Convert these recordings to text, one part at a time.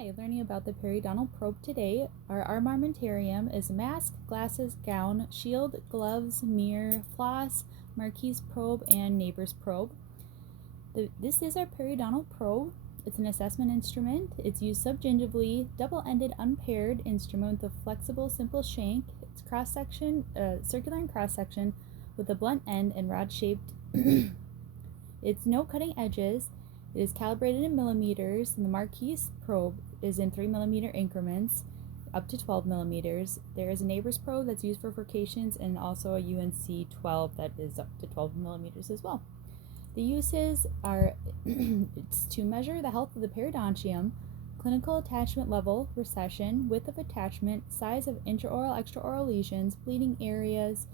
Hi, learning about the periodontal probe today. Our armamentarium is mask, glasses, gown, shield, gloves, mirror, floss, marquise probe, and neighbor's probe. This is our periodontal probe. It's an assessment instrument. It's used subgingivally, double-ended, unpaired instrument with a flexible, simple shank. It's cross-section, circular in cross-section with a blunt end and rod-shaped. It's no cutting edges. It is calibrated in millimeters, and the marquise probe is in 3 millimeter increments up to 12 millimeters. There is a neighbor's probe that's used for furcations and also a UNC 12 that is up to 12 millimeters as well. The uses are it's to measure the health of the periodontium, clinical attachment level, recession, width of attachment, size of intraoral, extraoral lesions, bleeding areas.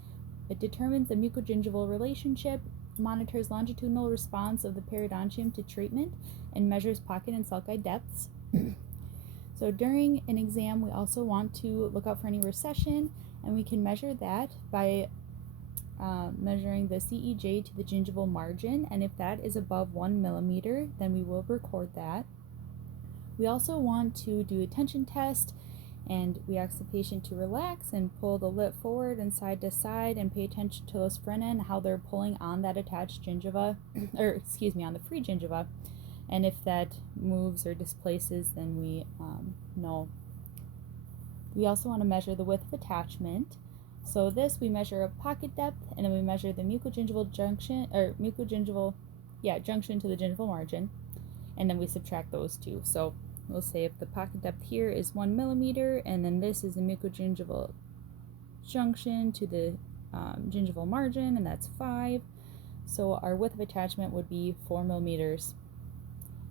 It determines the mucogingival relationship, monitors longitudinal response of the periodontium to treatment, and measures pocket and sulci depths. So during an exam, we also want to look out for any recession, and we can measure that by measuring the CEJ to the gingival margin, and if that is above 1 millimeter, then we will record that. We also want to do a tension test, and we ask the patient to relax and pull the lip forward and side to side and pay attention to those front end, how they're pulling on that attached gingiva, on the free gingiva. And if that moves or displaces, then we know. We also want to measure the width of attachment. So this, we measure a pocket depth, and then we measure the mucogingival junction, junction to the gingival margin, and then we subtract those two. So we'll say if the pocket depth here is 1 millimeter, and then this is the mucogingival junction to the gingival margin, and that's 5. So our width of attachment would be 4 millimeters.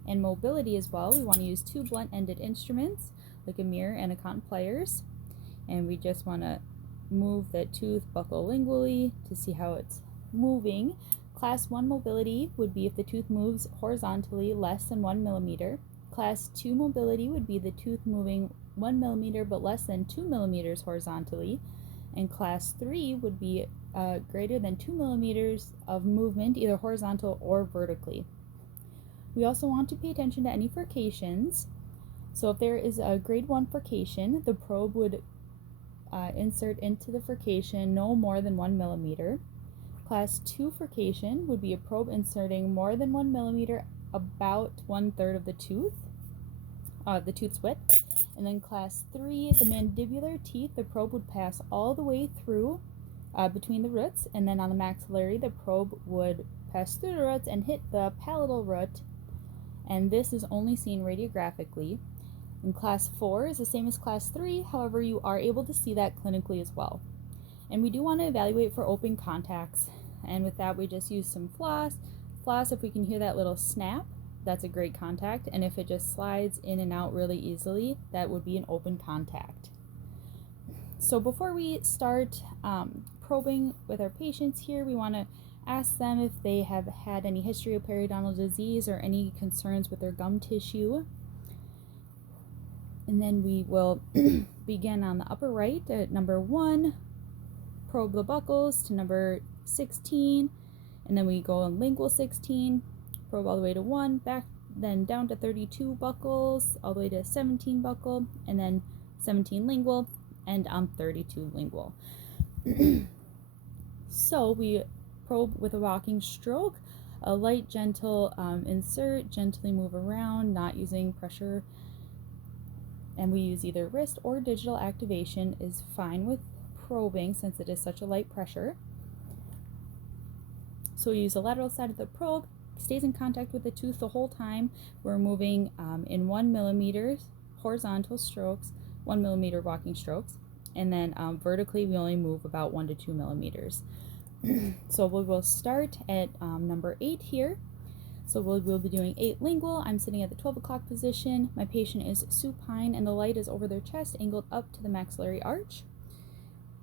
And mobility as well, we want to use 2 blunt-ended instruments, like a mirror and a cotton pliers. And we just want to move the tooth buccal lingually to see how it's moving. Class 1 mobility would be if the tooth moves horizontally less than 1 millimeter. Class 2 mobility would be the tooth moving 1 millimeter but less than 2 millimeters horizontally. And class 3 would be greater than 2 millimeters of movement, either horizontal or vertically. We also want to pay attention to any furcations. So if there is a grade 1 furcation, the probe would insert into the furcation no more than 1 millimeter. Class 2 furcation would be a probe inserting more than 1 millimeter, about 1/3 of the tooth's width. And then class 3, the mandibular teeth, the probe would pass all the way through between the roots, and then on the maxillary, the probe would pass through the roots and hit the palatal root, and this is only seen radiographically. And class 4 is the same as class 3, however, you are able to see that clinically as well. And we do want to evaluate for open contacts, and with that, we just use some floss. If we can hear that little snap, that's a great contact, and if it just slides in and out really easily, that would be an open contact. So before we start probing with our patients here, we want to ask them if they have had any history of periodontal disease or any concerns with their gum tissue. And then we will begin on the upper right at number 1, probe the buccals to number 16, and then we go on lingual 16, probe all the way to 1, back then down to 32 buccals, all the way to 17 buccal, and then 17 lingual, and on 32 lingual. So we probe with a walking stroke, a light, gentle insert, gently move around, not using pressure, and we use either wrist or digital activation is fine with probing since it is such a light pressure. So we use the lateral side of the probe, stays in contact with the tooth the whole time. We're moving in 1 millimeter horizontal strokes, 1 millimeter walking strokes, and then vertically we only move about 1 to 2 millimeters. So we will start at number 8 here. So we'll be doing 8 lingual. I'm sitting at the 12 o'clock position. My patient is supine, and the light is over their chest, angled up to the maxillary arch.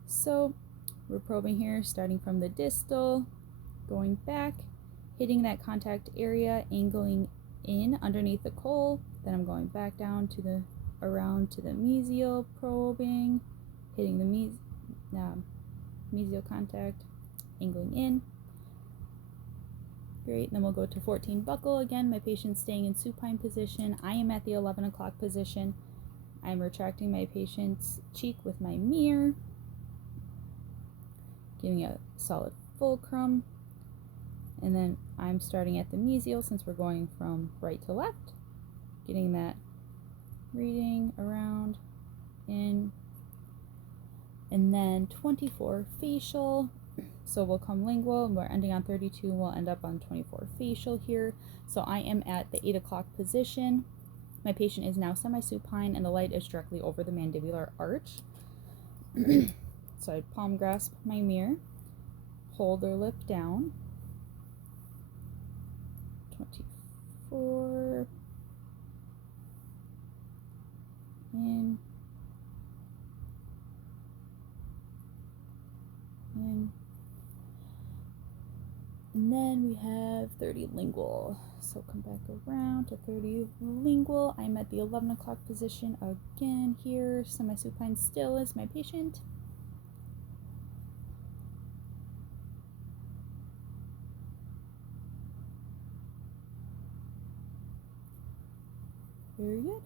So we're probing here, starting from the distal, going back, hitting that contact area, angling in underneath the coal. Then I'm going back down to around to the mesial, probing, hitting the mesial contact, angling in. Great, then we'll go to 14 buccal. Again, my patient's staying in supine position. I am at the 11 o'clock position. I'm retracting my patient's cheek with my mirror, getting a solid fulcrum. And then I'm starting at the mesial since we're going from right to left, getting that reading around in. And then 24 facial. So we'll come lingual, and we're ending on 32, and we'll end up on 24 facial here. So I am at the 8 o'clock position. My patient is now semi-supine, and the light is directly over the mandibular arch. So I palm grasp my mirror, hold their lip down. 24. In. In. And then we have 30 lingual. So come back around to 30 lingual. I'm at the 11 o'clock position again here. Semi-supine still is my patient. Very good.